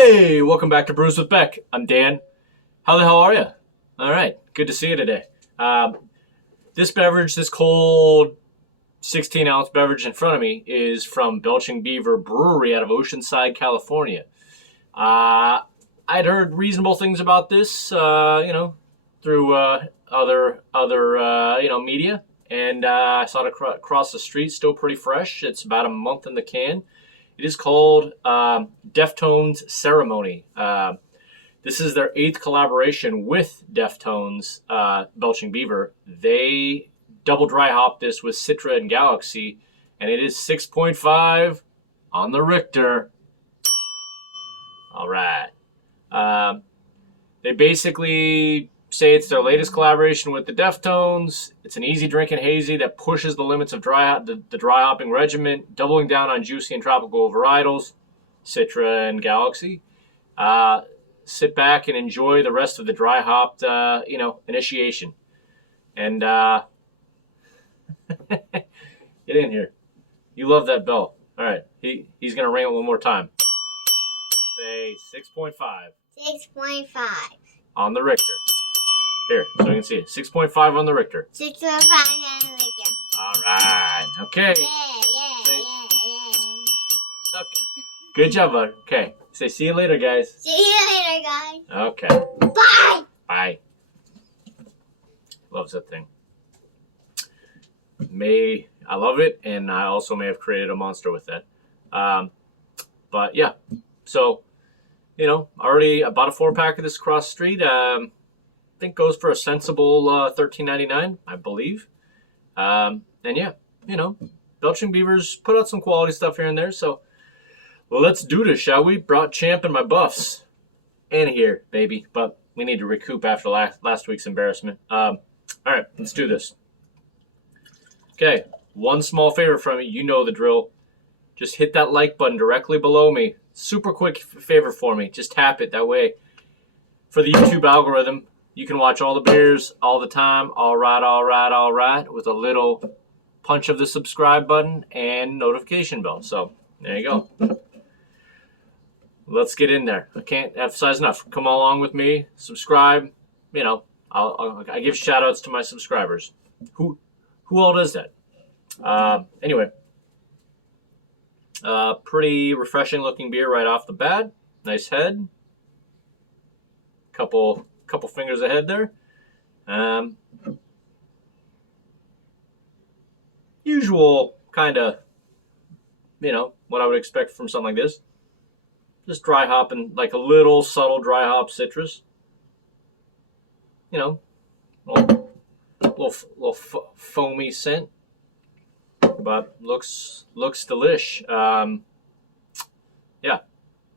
Hey, welcome back to Brews with Beck. I'm Dan. How the hell are you? All right, good to see you today. This beverage, this cold 16-ounce beverage in front of me is from Belching Beaver Brewery out of Oceanside, California. I'd heard reasonable things about this, through other media, and I saw it across the street, still pretty fresh. It's about a month in the can. It is called Deftones Ceremony. This is their 8th collaboration with Deftones, Belching Beaver. They double dry hop this with Citra and Galaxy, and it is 6.5 on the Richter. All right. They basically say it's their latest collaboration with the Deftones. It's an easy drinking hazy that pushes the limits of the dry hopping regimen, doubling down on juicy and tropical varietals, Citra and Galaxy. Sit back and enjoy the rest of the dry hopped, initiation. And get in here. You love that bell. All right, he's gonna ring it one more time. Say 6.5. 6.5. On the Richter. Here, so you can see it. 6.5 on the Richter. 6.5 on the Richter. All right. Okay. Yeah. Okay. Good job, bud. Okay. Say see you later, guys. See you later, guys. Okay. Bye. Bye. Loves that thing. I love it, and I also may have created a monster with that. But yeah. So, already about a 4-pack of this across the street. I think goes for a sensible $13.99, I believe. And yeah, Belching Beavers put out some quality stuff here and there. So let's do this, shall we? Brought Champ and my buffs in here, baby. But we need to recoup after last week's embarrassment. All right, let's do this. Okay, one small favor from you. You know the drill. Just hit that like button directly below me. Super quick favor for me. Just tap it. That way, for the YouTube algorithm, you can watch all the beers all the time. All right, with a little punch of the subscribe button and notification bell. So there you go. Let's get in there. I can't emphasize enough. Come along with me. Subscribe. I give shout outs to my subscribers. Who all does that? Anyway. Pretty refreshing looking beer right off the bat. Nice head. Couple fingers ahead there. Usual kind of, what I would expect from something like this. Just dry hopping, like a little subtle dry hop citrus. Little foamy scent. But looks delish. Yeah.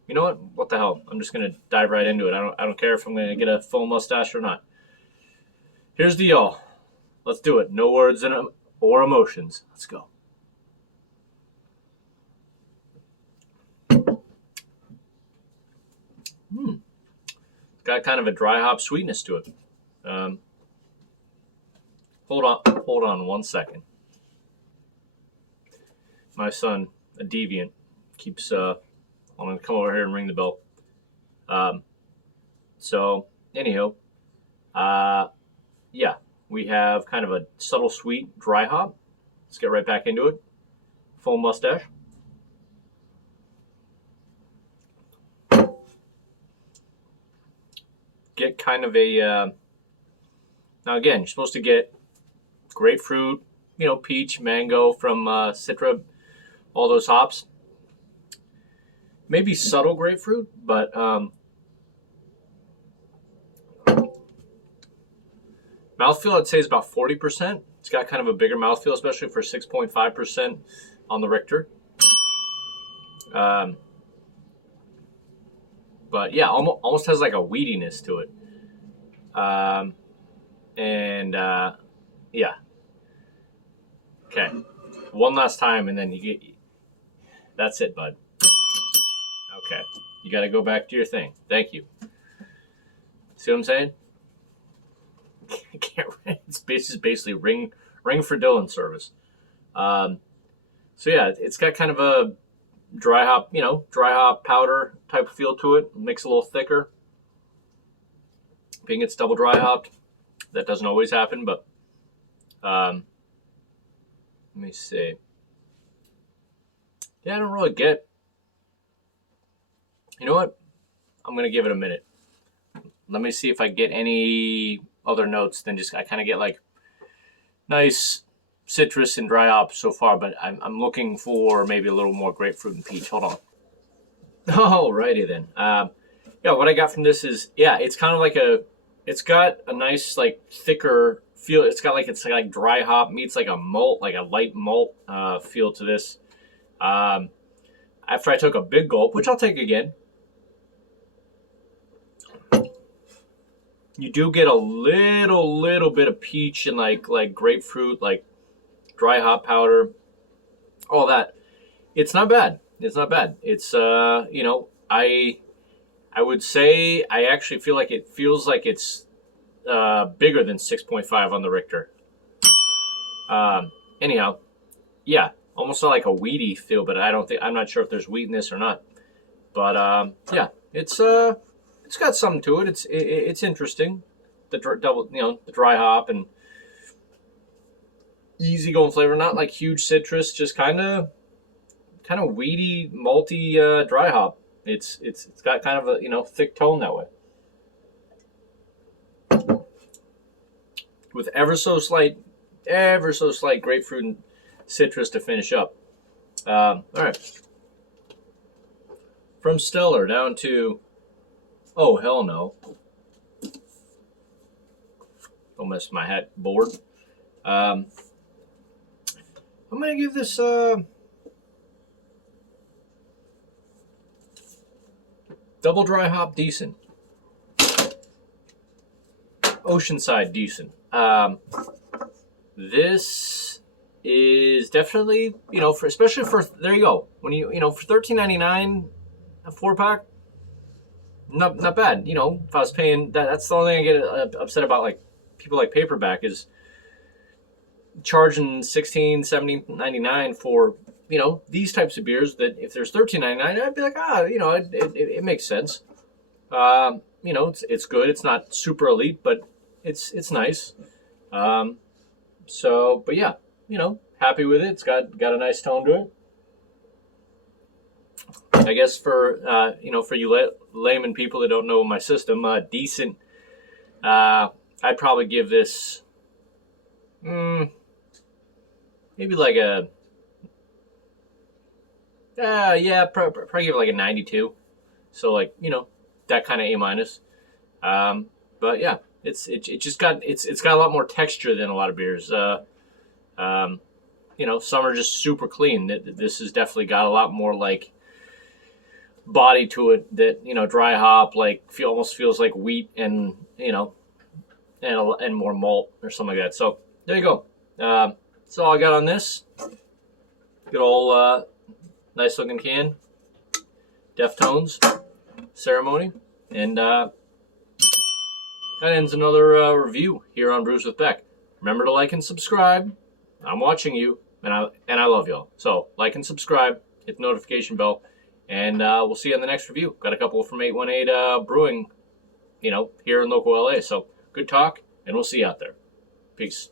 You know what the hell? I'm just gonna dive right into it. I don't care if I'm gonna get a full mustache or not. Here's the y'all. Let's do it. No words or emotions. Let's go. It's got kind of a dry hop sweetness to it. Hold on 1 second. My son, a deviant, keeps I'm gonna come over here and ring the bell. So anyhow, yeah, we have kind of a subtle sweet dry hop. Let's get right back into it. Full mustache. Get kind of a now again, you're supposed to get grapefruit, peach, mango from Citra, all those hops. Maybe subtle grapefruit, but mouthfeel I'd say is about 40%. It's got kind of a bigger mouthfeel, especially for 6.5% on the Richter. But yeah, almost has like a weediness to it. Yeah. Okay. One last time, and then that's it, bud. Okay. You got to go back to your thing. Thank you. See what I'm saying? It's basically ring for Dylan service. So yeah, it's got kind of a dry hop powder type of feel to it. Makes it a little thicker. Being it's double dry hopped, that doesn't always happen, but let me see. Yeah, I don't really get. You know what? I'm gonna give it a minute. Let me see if I get any other notes than just I kind of get like nice citrus and dry hop so far, but I'm looking for maybe a little more grapefruit and peach. Hold on. Alrighty then. Yeah, what I got from this is it's kind of like it's got a nice like thicker feel. It's like dry hop meets like a malt, like a light malt feel to this. After I took a big gulp, which I'll take again, you do get a little bit of peach and like grapefruit, like dry hop powder, all that. It's not bad. It's not bad. It's I would say I actually feel like it feels like it's bigger than 6.5 on the Richter. Anyhow, yeah, almost like a wheaty feel, but I'm not sure if there's wheat in this or not. But yeah, it's got something to it. It's interesting. The the dry hop and easy going flavor, not like huge citrus, just kind of weedy, malty dry hop. It's got kind of a thick tone that way, with ever so slight grapefruit and citrus to finish up. All right, from stellar down to oh hell no. Don't mess with my hat board. I'm gonna give this double dry hop decent. Oceanside decent. This is definitely, especially for, there you go. When for $13.99 a 4-pack, not bad. If I was paying that's the only thing I get upset about, like people like Paperback, is charging $16, $17.99 for these types of beers. That if there's $13.99, I'd be like, it makes sense. It's good. It's not super elite, but it's nice. But yeah, happy with it. It's got a nice tone to it. I guess for for you layman people that don't know my system, decent. I'd probably give this maybe like a probably give it like a 92. So like that kind of A minus. But yeah, it's got a lot more texture than a lot of beers. Some are just super clean. This has definitely got a lot more like body to it. That dry hop almost feels like wheat and and more malt or something like that. So there you go. That's all I got on this. Good old nice looking can. Deftones ceremony, and that ends another review here on Brews with Beck. Remember to like and subscribe. I'm watching you, and I love y'all. So like and subscribe, hit the notification bell, and we'll see you on the next review. Got a couple from 818 Brewing, here in local LA. So good talk, and we'll see you out there. Peace.